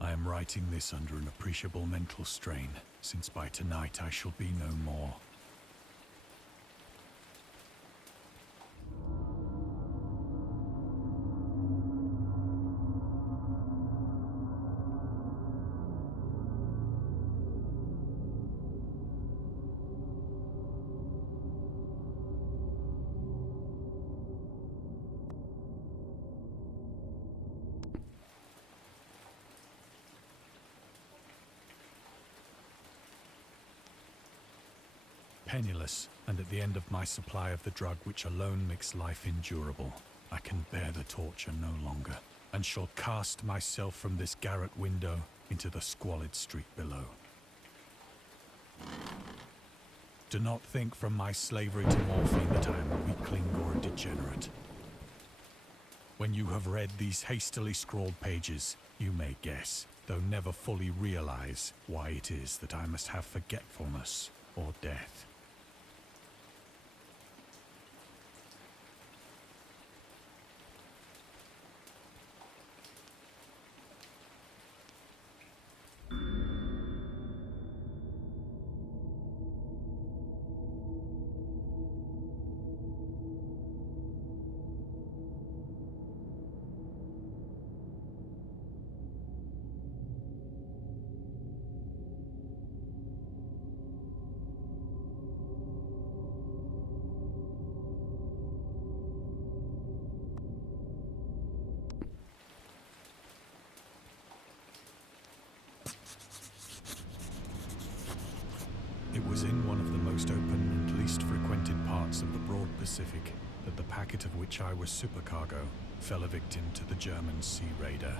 I am writing this under an appreciable mental strain, since by tonight I shall be no more. Penniless, and at the end of my supply of the drug which alone makes life endurable, I can bear the torture no longer, and shall cast myself from this garret window into the squalid street below. Do not think from my slavery to morphine that I am a weakling or a degenerate. When you have read these hastily scrawled pages, you may guess, though never fully realize, why it is that I must have forgetfulness or death. It was in one of the most open and least frequented parts of the broad Pacific that the packet of which I was supercargo fell a victim to the German sea raider.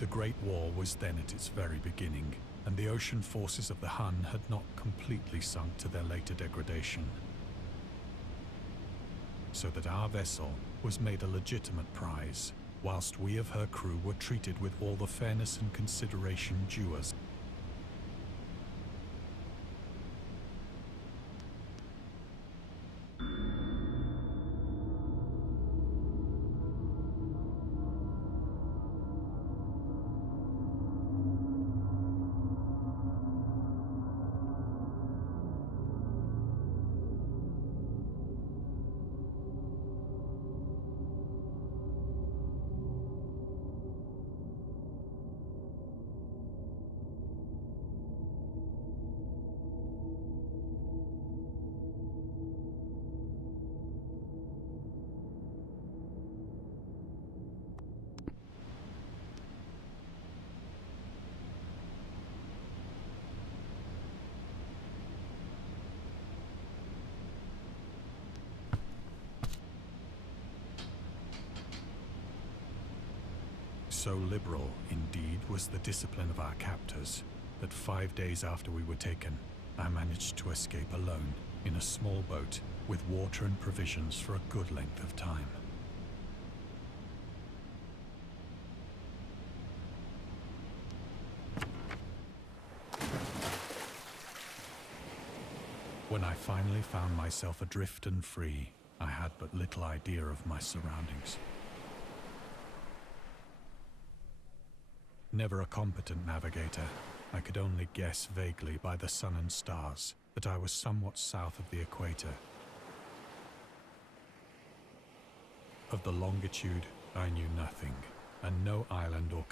The Great War was then at its very beginning, and the ocean forces of the Hun had not completely sunk to their later degradation. So that our vessel was made a legitimate prize, whilst we of her crew were treated with all the fairness and consideration due us. So liberal, indeed, was the discipline of our captors, that 5 days after we were taken, I managed to escape alone, in a small boat, with water and provisions for a good length of time. When I finally found myself adrift and free, I had but little idea of my surroundings. Never a competent navigator, I could only guess vaguely by the sun and stars that I was somewhat south of the equator. Of the longitude, I knew nothing, and no island or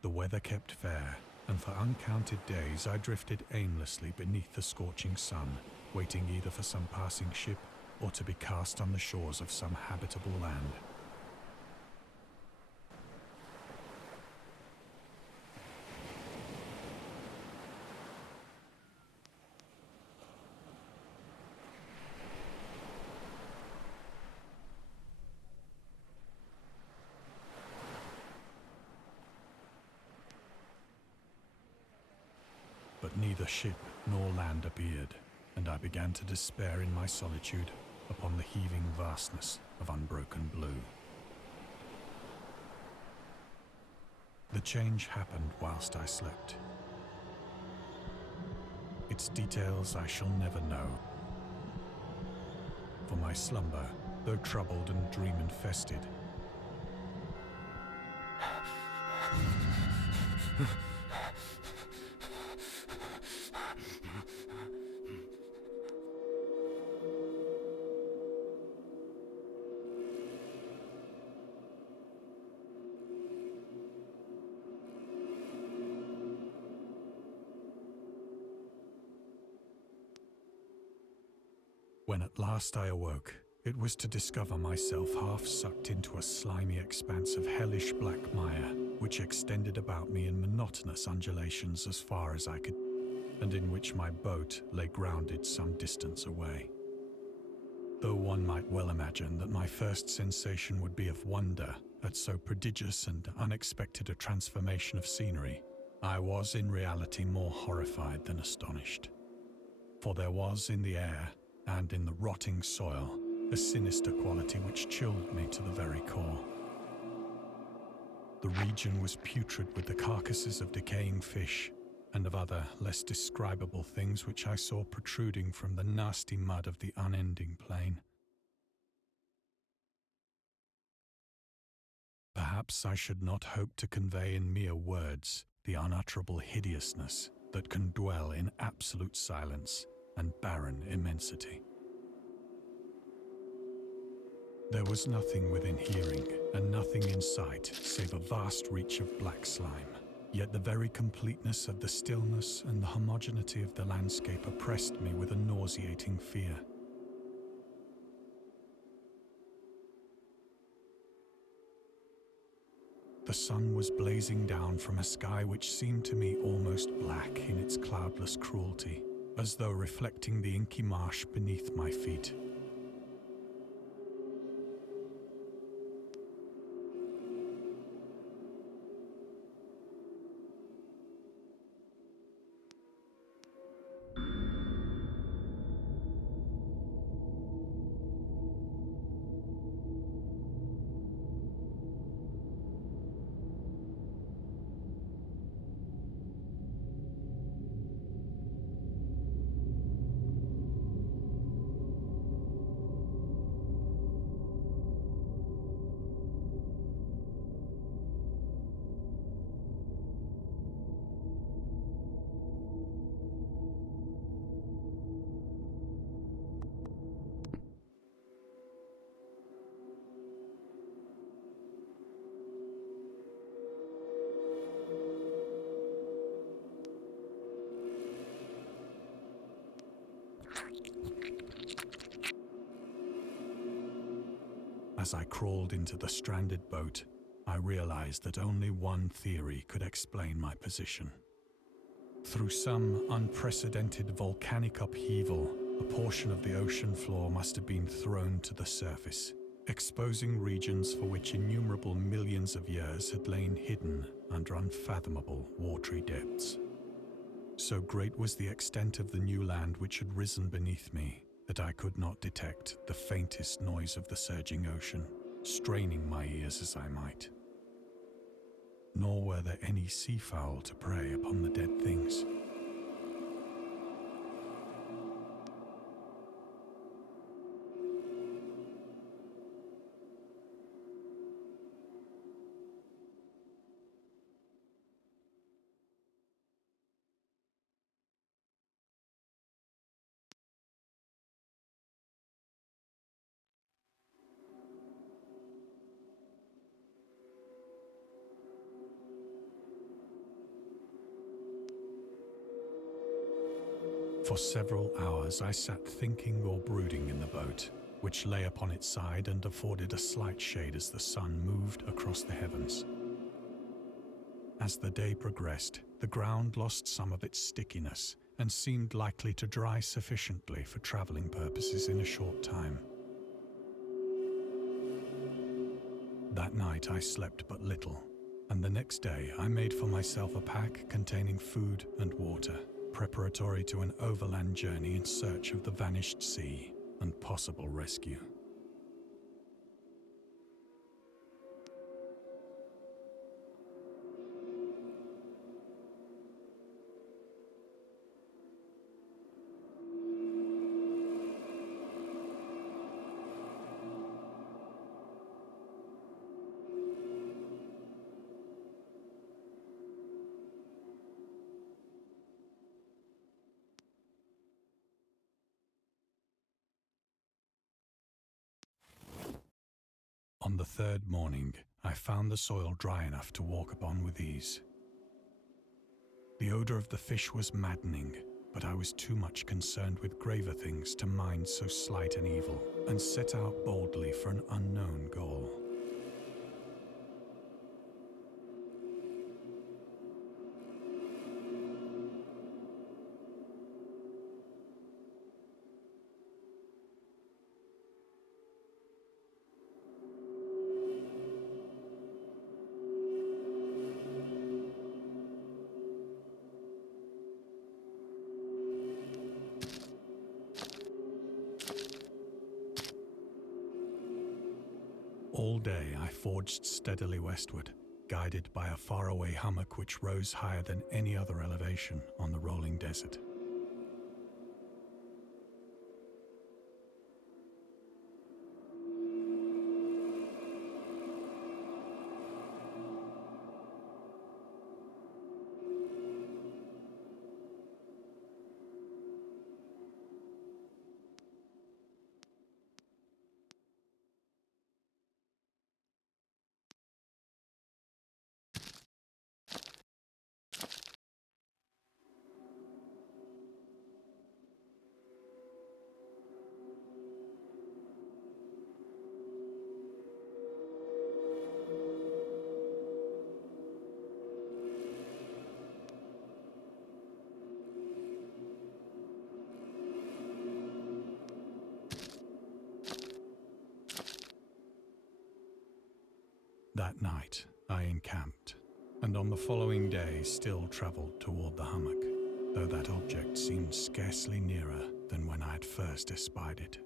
The weather kept fair, and for uncounted days I drifted aimlessly beneath the scorching sun, waiting either for some passing ship or to be cast on the shores of some habitable land. But neither ship nor land appeared, and I began to despair in my solitude upon the heaving vastness of unbroken blue. The change happened whilst I slept. Its details I shall never know. For my slumber, though troubled and dream-infested, when at last I awoke, it was to discover myself half sucked into a slimy expanse of hellish black mire, which extended about me in monotonous undulations as far as I could, and in which my boat lay grounded some distance away. Though one might well imagine that my first sensation would be of wonder at so prodigious and unexpected a transformation of scenery, I was in reality more horrified than astonished. For there was in the air, and in the rotting soil, a sinister quality which chilled me to the very core. The region was putrid with the carcasses of decaying fish and of other, less describable things which I saw protruding from the nasty mud of the unending plain. Perhaps I should not hope to convey in mere words the unutterable hideousness that can dwell in absolute silence and barren immensity. There was nothing within hearing and nothing in sight save a vast reach of black slime, yet the very completeness of the stillness and the homogeneity of the landscape oppressed me with a nauseating fear. The sun was blazing down from a sky which seemed to me almost black in its cloudless cruelty, as though reflecting the inky marsh beneath my feet. As I crawled into the stranded boat, I realized that only one theory could explain my position. Through some unprecedented volcanic upheaval, a portion of the ocean floor must have been thrown to the surface, exposing regions for which innumerable millions of years had lain hidden under unfathomable watery depths. So great was the extent of the new land which had risen beneath me, that I could not detect the faintest noise of the surging ocean, straining my ears as I might. Nor were there any seafowl to prey upon the dead things. For several hours I sat thinking or brooding in the boat, which lay upon its side and afforded a slight shade as the sun moved across the heavens. As the day progressed, the ground lost some of its stickiness and seemed likely to dry sufficiently for traveling purposes in a short time. That night I slept but little, and the next day I made for myself a pack containing food and water, preparatory to an overland journey in search of the vanished sea and possible rescue. On the third morning, I found the soil dry enough to walk upon with ease. The odor of the fish was maddening, but I was too much concerned with graver things to mind so slight an evil, and set out boldly for an unknown goal. All day I forged steadily westward, guided by a faraway hummock which rose higher than any other elevation on the rolling desert. That night, I encamped, and on the following day still travelled toward the hummock, though that object seemed scarcely nearer than when I had first espied it.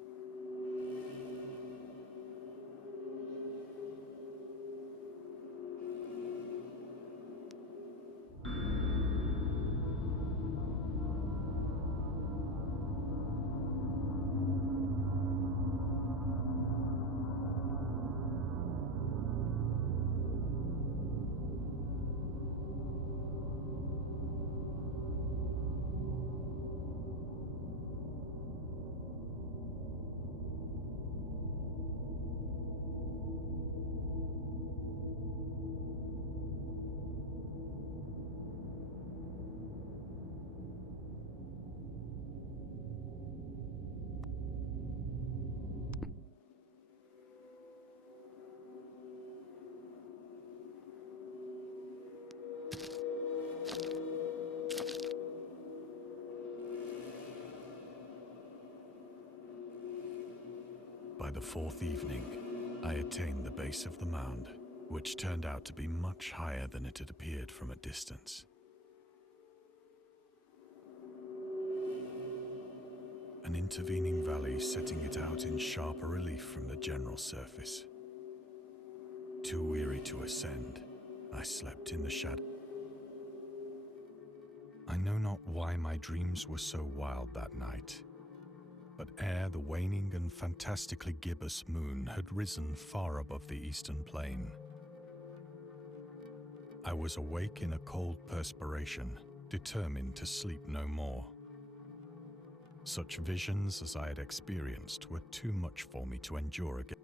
By the fourth evening, I attained the base of the mound, which turned out to be much higher than it had appeared from a distance. An intervening valley setting it out in sharper relief from the general surface. Too weary to ascend, I slept in the shadow. I know not why my dreams were so wild that night, but ere the waning and fantastically gibbous moon had risen far above the eastern plain, I was awake in a cold perspiration, determined to sleep no more. Such visions as I had experienced were too much for me to endure again,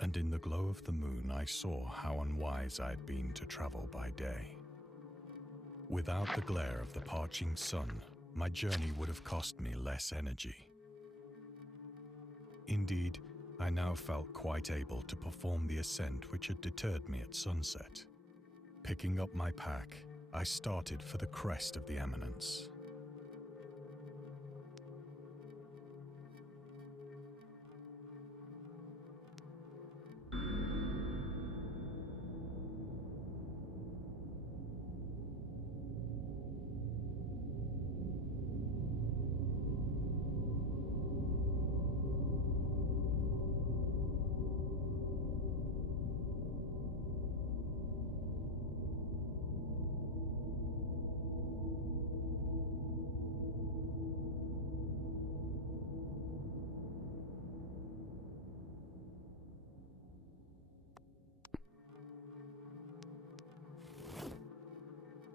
and in the glow of the moon I saw how unwise I had been to travel by day. Without the glare of the parching sun, my journey would have cost me less energy. Indeed, I now felt quite able to perform the ascent which had deterred me at sunset. Picking up my pack, I started for the crest of the eminence.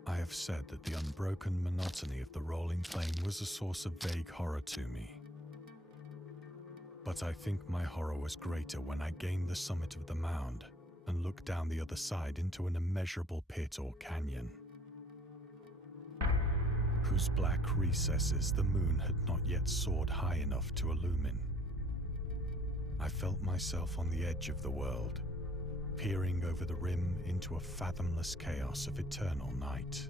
I have said that the unbroken monotony of the rolling plain was a source of vague horror to me. But I think my horror was greater when I gained the summit of the mound and looked down the other side into an immeasurable pit or canyon, whose black recesses the moon had not yet soared high enough to illumine. I felt myself on the edge of the world, peering over the rim into a fathomless chaos of eternal night.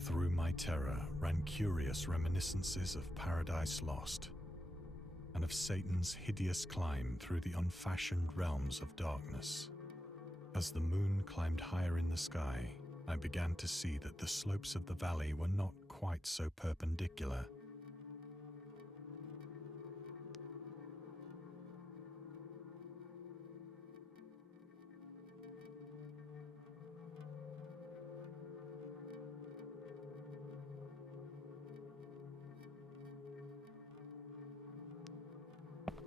Through my terror ran curious reminiscences of Paradise Lost, and of Satan's hideous climb through the unfashioned realms of darkness. As the moon climbed higher in the sky, I began to see that the slopes of the valley were not quite so perpendicular.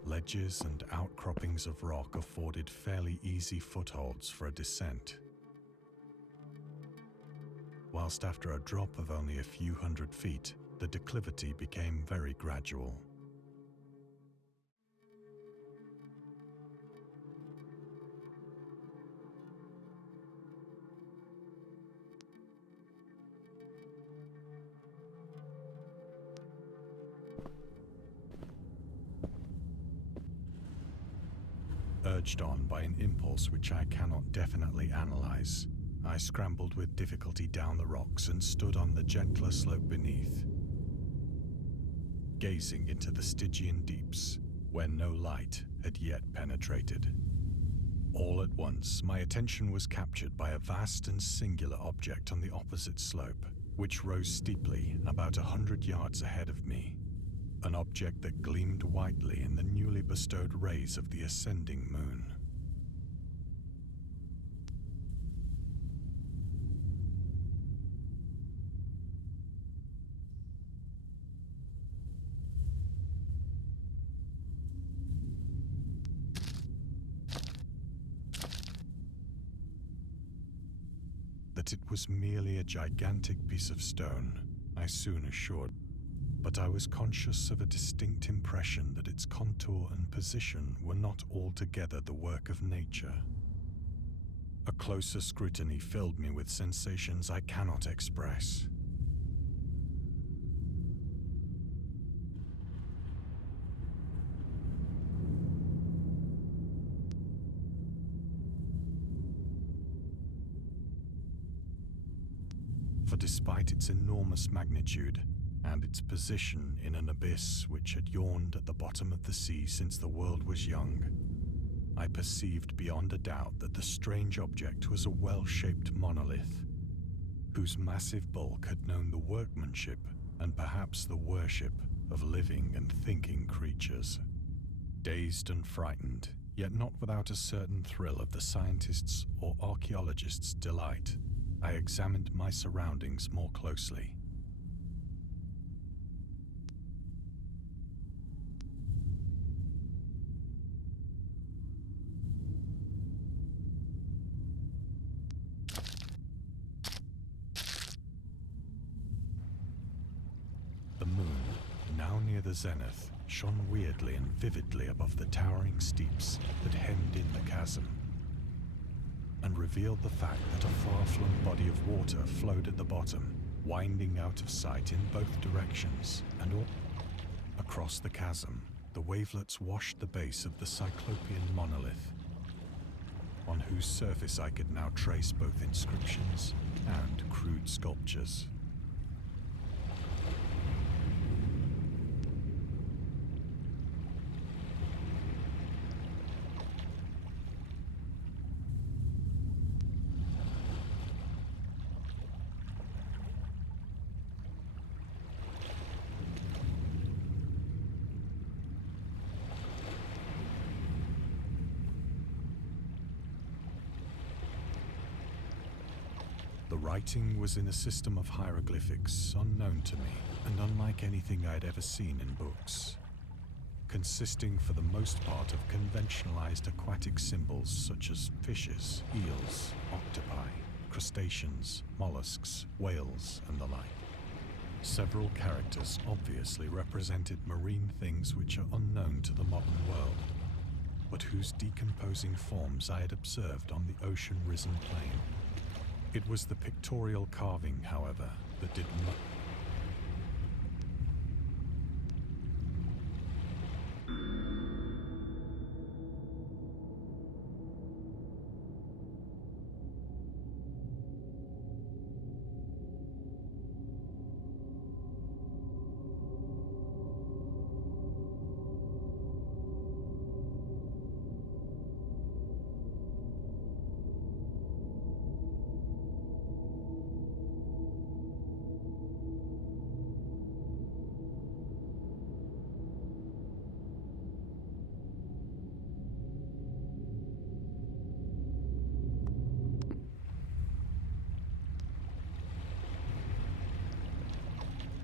Ledges and outcroppings of rock afforded fairly easy footholds for a descent, whilst after a drop of only a few hundred feet, the declivity became very gradual. Urged on by an impulse which I cannot definitely analyze, I scrambled with difficulty down the rocks and stood on the gentler slope beneath, gazing into the Stygian deeps where no light had yet penetrated. All at once, my attention was captured by a vast and singular object on the opposite slope, which rose steeply about 100 yards ahead of me. An object that gleamed whitely in the newly bestowed rays of the ascending moon. That it was merely a gigantic piece of stone, I soon assured. But I was conscious of a distinct impression that its contour and position were not altogether the work of nature. A closer scrutiny filled me with sensations I cannot express. For despite its enormous magnitude, and its position in an abyss which had yawned at the bottom of the sea since the world was young, I perceived beyond a doubt that the strange object was a well-shaped monolith, whose massive bulk had known the workmanship and perhaps the worship of living and thinking creatures. Dazed and frightened, yet not without a certain thrill of the scientist's or archaeologist's delight, I examined my surroundings more closely. The moon, now near the zenith, shone weirdly and vividly above the towering steeps that hemmed in the chasm, and revealed the fact that a far-flung body of water flowed at the bottom, winding out of sight in both directions, and all across the chasm, the wavelets washed the base of the cyclopean monolith, on whose surface I could now trace both inscriptions and crude sculptures. The writing was in a system of hieroglyphics unknown to me and unlike anything I'd ever seen in books, consisting for the most part of conventionalized aquatic symbols such as fishes, eels, octopi, crustaceans, mollusks, whales, and the like. Several characters obviously represented marine things which are unknown to the modern world, but whose decomposing forms I had observed on the ocean-risen plain. It was the pictorial carving, however, that did much.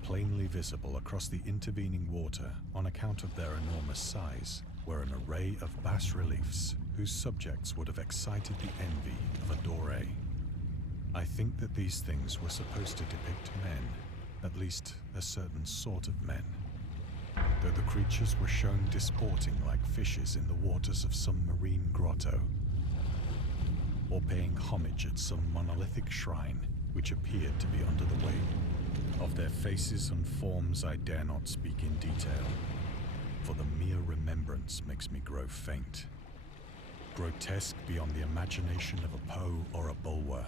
Plainly visible across the intervening water on account of their enormous size were an array of bas-reliefs whose subjects would have excited the envy of a Doré. I think that these things were supposed to depict men, at least a certain sort of men, though the creatures were shown disporting like fishes in the waters of some marine grotto, or paying homage at some monolithic shrine which appeared to be under the wave. Of their faces and forms I dare not speak in detail, for the mere remembrance makes me grow faint. Grotesque beyond the imagination of a Poe or a Bulwer.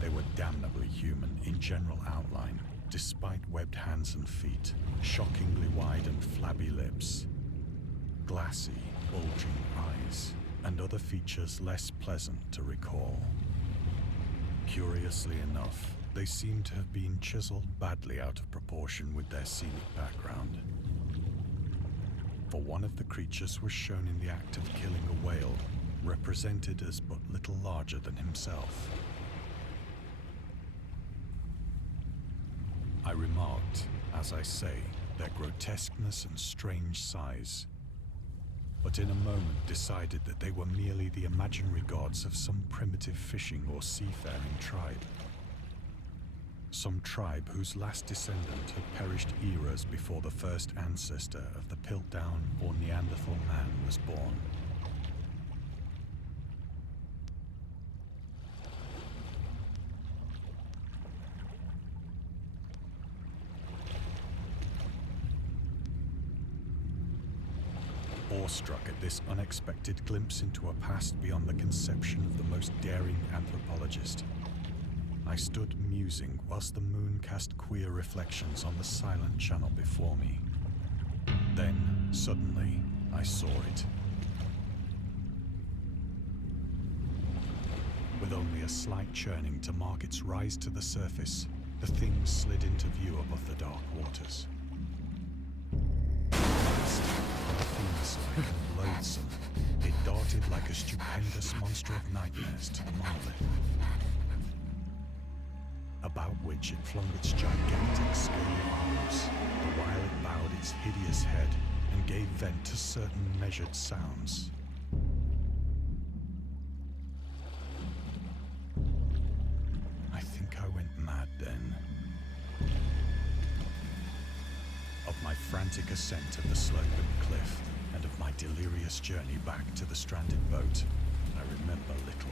They were damnably human in general outline, despite webbed hands and feet, shockingly wide and flabby lips, glassy, bulging eyes, and other features less pleasant to recall. Curiously enough, they seem to have been chiseled badly out of proportion with their scenic background. For one of the creatures was shown in the act of killing a whale, represented as but little larger than himself. I remarked, as I say, their grotesqueness and strange size, but in a moment decided that they were merely the imaginary gods of some primitive fishing or seafaring tribe. Some tribe whose last descendant had perished eras before the first ancestor of the Piltdown or Neanderthal man was born. Awestruck at this unexpected glimpse into a past beyond the conception of the most daring anthropologist, I stood musing whilst the moon cast queer reflections on the silent channel before me. Then, suddenly, I saw it. With only a slight churning to mark its rise to the surface, the thing slid into view above the dark waters. Vast, fiend-like and loathsome, it darted like a stupendous monster of nightmares to the monolith, about which it flung its gigantic scaly arms, the while it bowed its hideous head and gave vent to certain measured sounds. I think I went mad then. Of my frantic ascent of the sloping cliff and of my delirious journey back to the stranded boat, I remember little.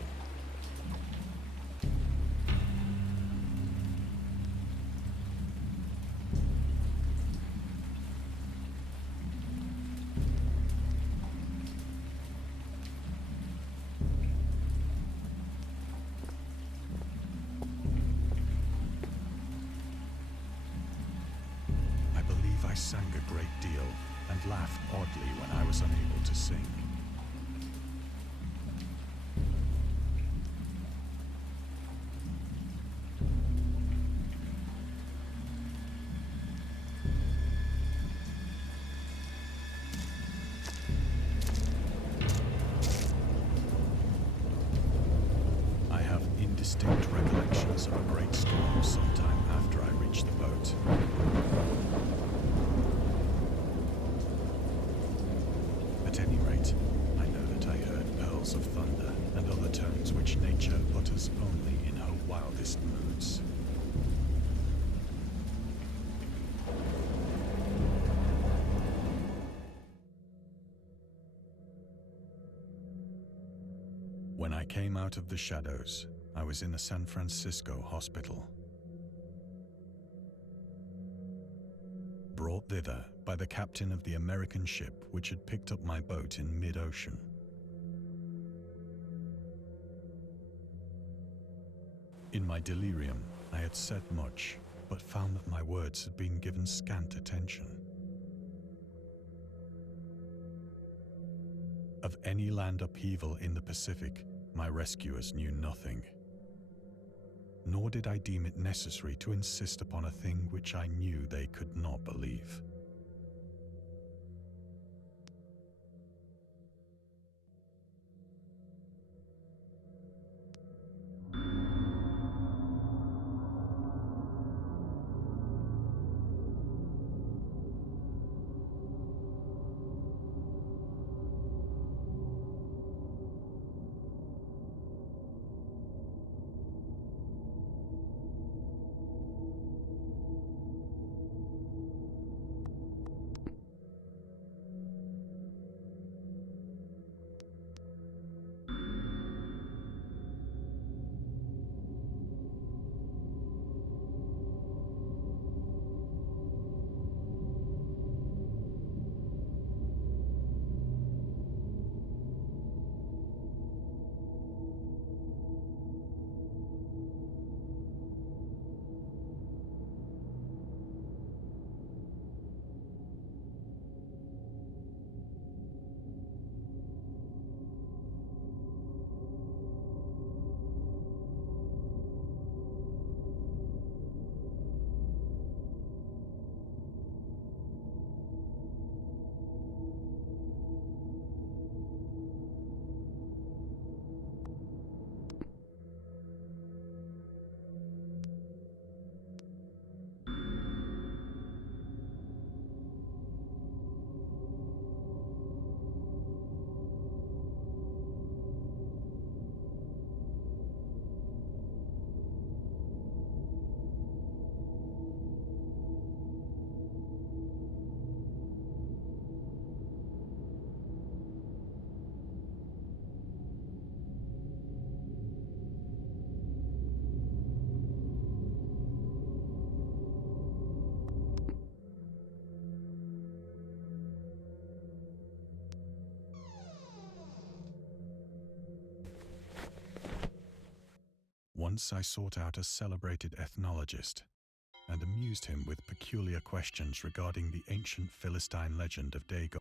I sang a great deal and laughed oddly when I was unable to sing. I have indistinct recollections of a great storm sometime after I reached the boat. At any rate, I know that I heard pearls of thunder and other tones which nature utters only in her wildest moods. When I came out of the shadows, I was in a San Francisco hospital. Brought thither by the captain of the American ship which had picked up my boat in mid-ocean. In my delirium, I had said much, but found that my words had been given scant attention. Of any land upheaval in the Pacific, my rescuers knew nothing. Nor did I deem it necessary to insist upon a thing which I knew they could not believe. Once I sought out a celebrated ethnologist and amused him with peculiar questions regarding the ancient Philistine legend of Dagon.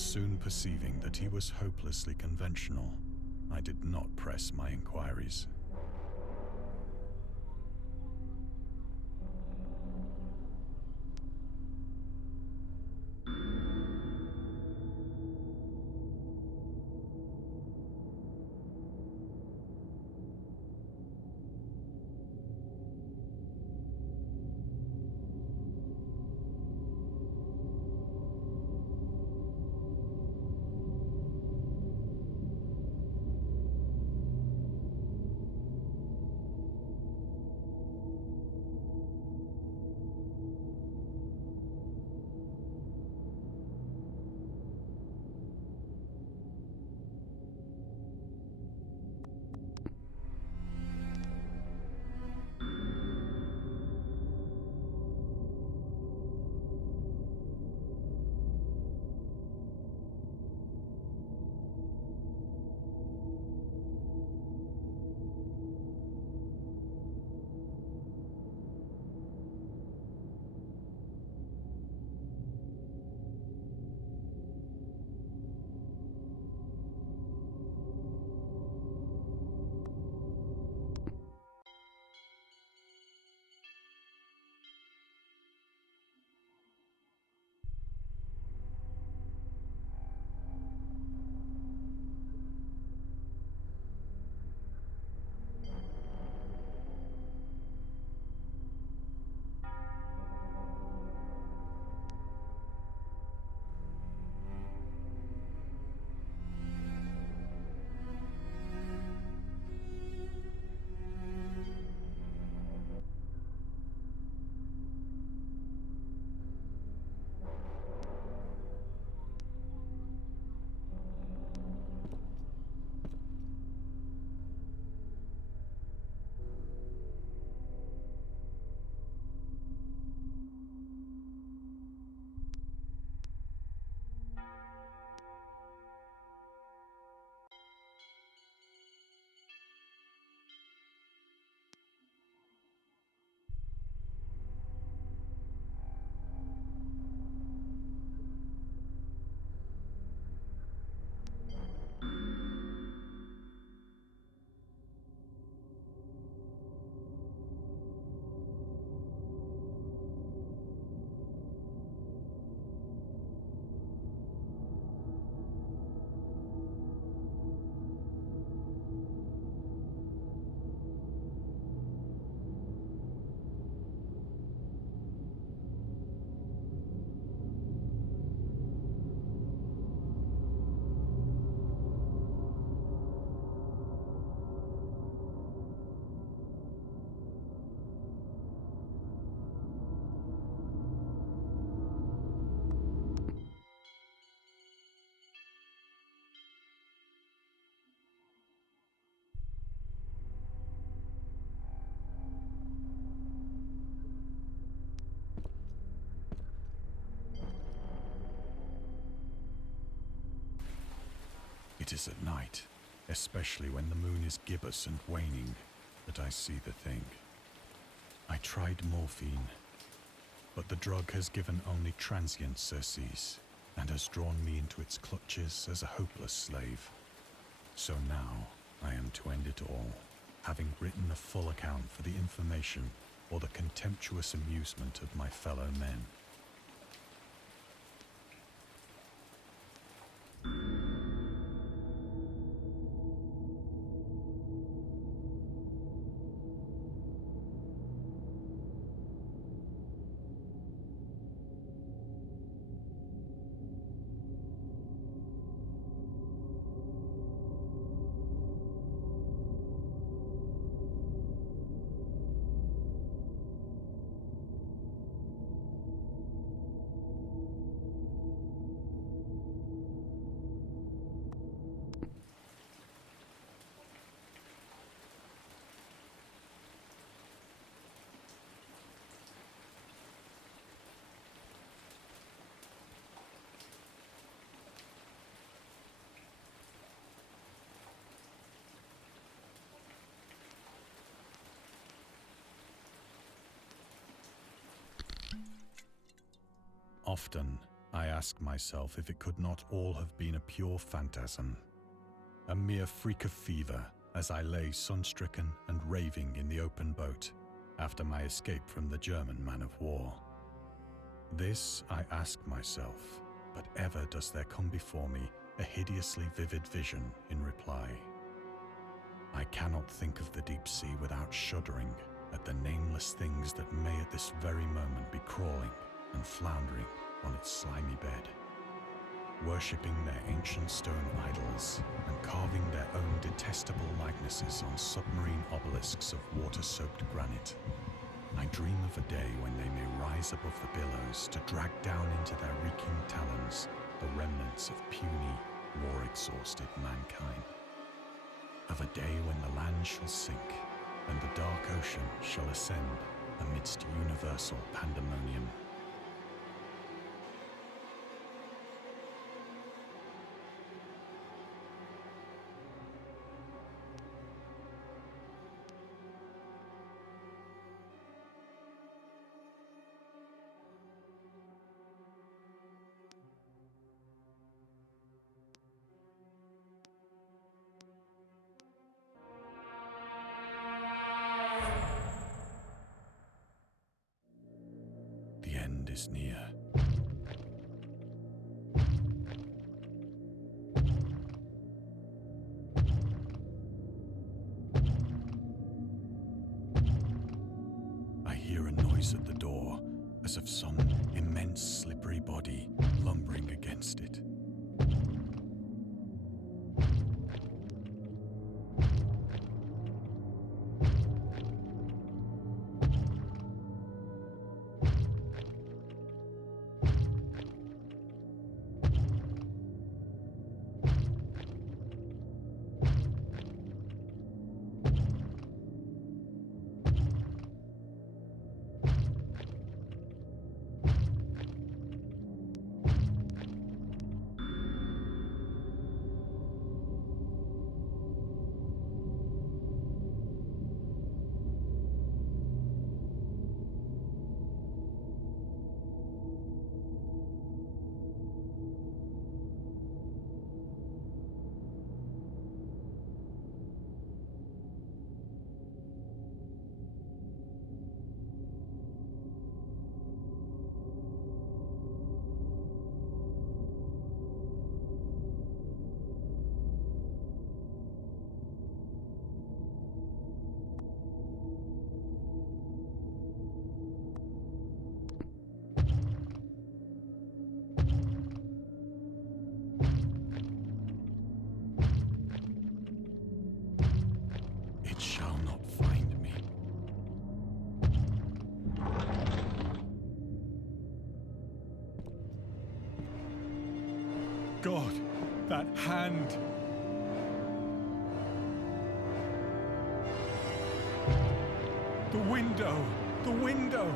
But soon perceiving that he was hopelessly conventional, I did not press my inquiries. It is at night, especially when the moon is gibbous and waning, that I see the thing. I tried morphine, but the drug has given only transient surcease and has drawn me into its clutches as a hopeless slave. So now I am to end it all, having written a full account for the information or the contemptuous amusement of my fellow men. Often, I ask myself if it could not all have been a pure phantasm, a mere freak of fever as I lay sun-stricken and raving in the open boat after my escape from the German man-of-war. This I ask myself, but ever does there come before me a hideously vivid vision in reply. I cannot think of the deep sea without shuddering at the nameless things that may at this very moment be crawling and floundering on its slimy bed, worshipping their ancient stone idols and carving their own detestable likenesses on submarine obelisks of water-soaked granite. I dream of a day when they may rise above the billows to drag down into their reeking talons the remnants of puny, war-exhausted mankind. Of a day when the land shall sink and the dark ocean shall ascend amidst universal pandemonium. The end is near. I hear a noise at the door, as of some immense slippery body lumbering against it. It shall not find me. God, that hand! The window! The window!